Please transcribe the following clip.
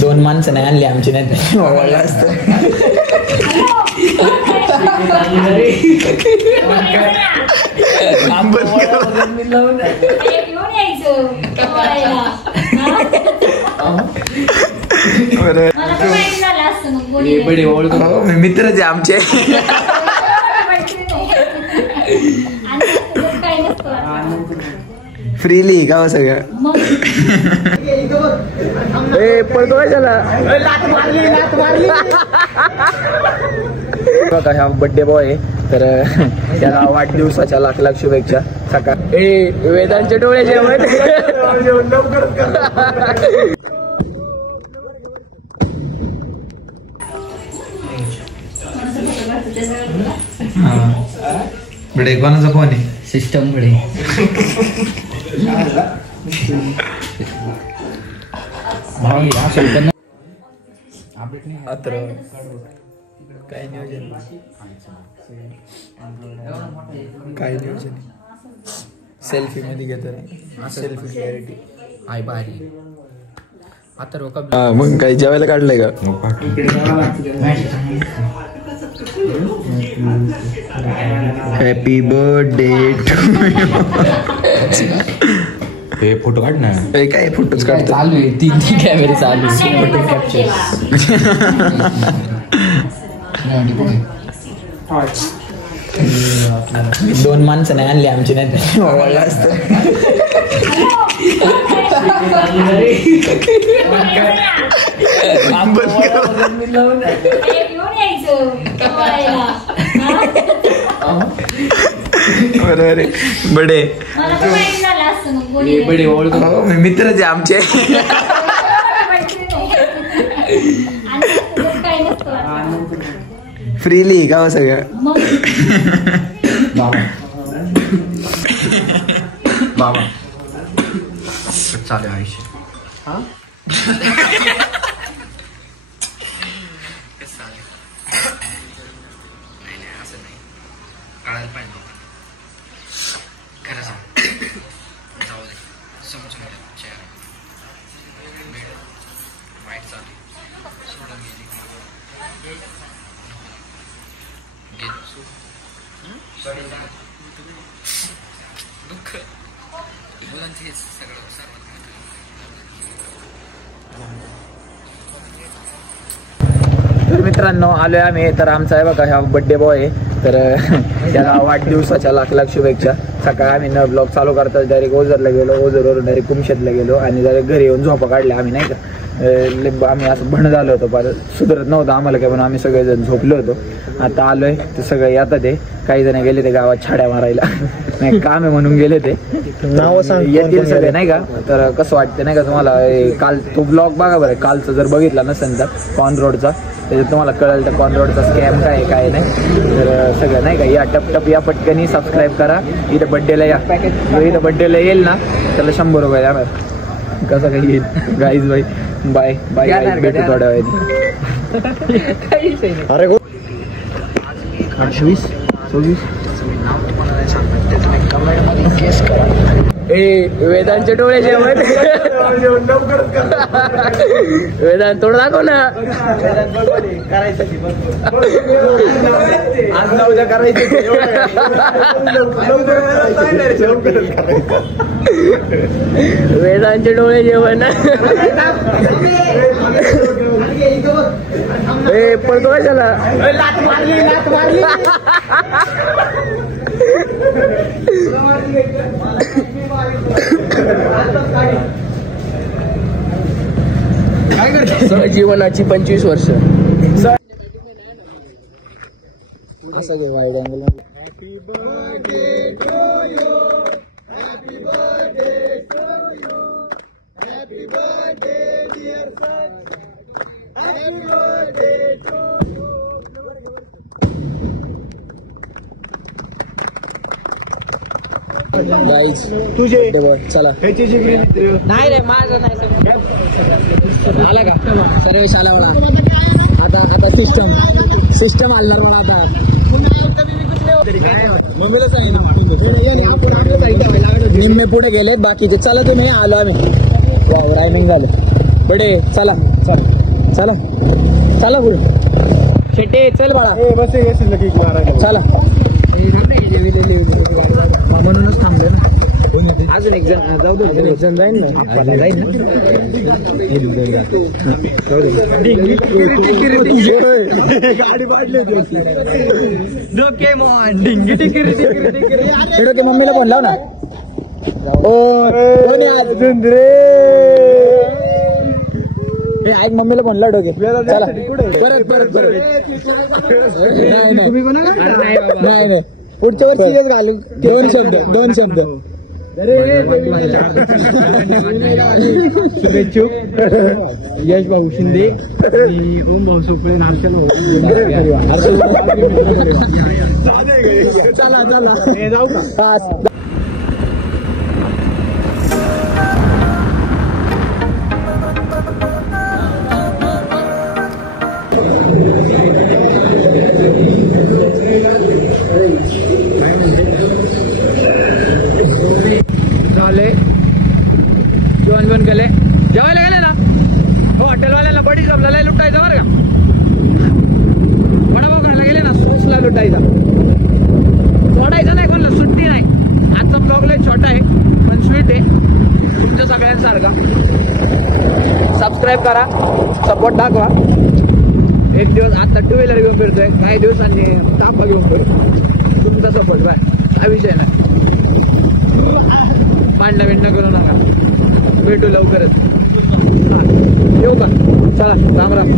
दोन माणसं नाही आणली आमची, नाही ओळखलं असतं. मित्रच आहे आमचे. फ्रीली का हो सगळं. पळतो बघा, हा बर्थडे बॉय आहे, तर त्याला वाढदिवसाच्या लाख लाख शुभेच्छा. सकाळ वेदांचे डोळे जेवण बडे कोणाचा फोन आहे? सिस्टम कडे. काय नियोजन, काय नियोजन. सेल्फी मध्ये घेतो, सेल्फी क्लॅरिटी आहे भारी. आता मग काही जेवायला काढलंय का? Happy birthday to you. हे फोटो काढ ना. काय फोटोच काढतो, चालू आहे, तीन कॅमेरे चालू आहे, फोटो कॅप्चर. दोन माणसं नाही आणली आमची, नाही ओळखलं असतं. बरोबर आहे. बडे मित्रच आहे आमचे. फ्रीली का हो सगळं. बाबा चालेल आयुष्य. तर मित्रांनो आलोय आम्ही. तर आमचा आहे बघा, हा बर्थडे बॉय आहे, तर त्याला वाढदिवसाच्या लाख लाख शुभेच्छा. सकाळी आम्ही न ब्लॉग चालू करताच डायरेक्ट ओझरला गेलो, ओझरवरून डायरेक्ट कुमशेतला गेलो आणि डायरेक्ट घरी येऊन झोपा काढल्या आम्ही, नाही का. आम्ही असं भण झालो होतो, पर सुधरत नव्हतं आम्हाला काय, म्हणून आम्ही सगळेजण झोपलो होतो. आता आलोय ते सगळे येतात ते, काही जण गेले ते गावात छाड्या मारायला. नाही काम आहे म्हणून गेले ते, नाव येतील सगळे, नाही का. तर कसं वाटतं नाही का तुम्हाला, काल तो ब्लॉग बघा बरं, कालचं जर बघितला नसेल तर कॉर्न रोडचा, त्याच्यात तुम्हाला कळेल तर कॉर्न रोडचा स्कॅम काय काय नाही. तर सगळं नाही का, या टपटप या पटकनी सबस्क्राईब करा. इथं बड्डेला या, इथं बड्डेला येईल ना त्याला 100 रुपये जाणार. कसं काही येईल गाईज. बाई बाय बाय, भेटू थोड्या वेळाने. अरे 28 24 वेदांचे डोळे जेवण. वेदांत थोडं दाखव ना. आज ना उद्या करायचं. वेदांचे डोळे जेवण. पळतो कशाला. जीवनाची 25 वर्ष असं wide angle. Happy birthday to you, happy birthday to you, happy birthday dear son, happy birthday to you. Guys तुझे चला. नाही रे माझं नाही. आला का सर्वेश आला मला. आता सिस्टम आला मला. आता निम्मे पुढे गेलेत, बाकीचे चला तुम्ही आलो आम्ही. रायमिंग झालं बडे चला चला चला चला पुढे शेटे चल बाळा बस किक मारायला चला म्हणूनच थांबले ना अजून एक जण जाऊ दे अजून एक जण जाईल ना जाईल ना गाडी पाडली डोके मम्मीला फोन लाव ना ओ ऐक मम्मीला फोन लाव डोके चला परत नाही पुढच्या वर्षी घालू दोन शब्द शुभेच्छुक यश भाऊ शिंदे आणि ओम भाऊ सुपळे नार्शल चला जाऊ का झाले जेवण केले जेवायला गेले ना हो हॉटेलवाल्याला बडी जमलेला लुटायचं बरं का वडापाव खायला गेले ना सॉसला लुटायचा सोडायचा नाही कोणाला सुट्टी नाही आजचा ब्लॉग लय छोटा आहे पण स्वीट आहे तुमच्या सगळ्यांसारखा सबस्क्राईब करा सपोर्ट दाखवा एक दिवस आता टू व्हीलर घेऊन फिरतोय काही दिवसांनी तापा घेऊन फिरतो तुमचा सपोर्ट बाय हा विषय नाही भांडणं करू नका भेटू लवकरच येऊ का चला राम राम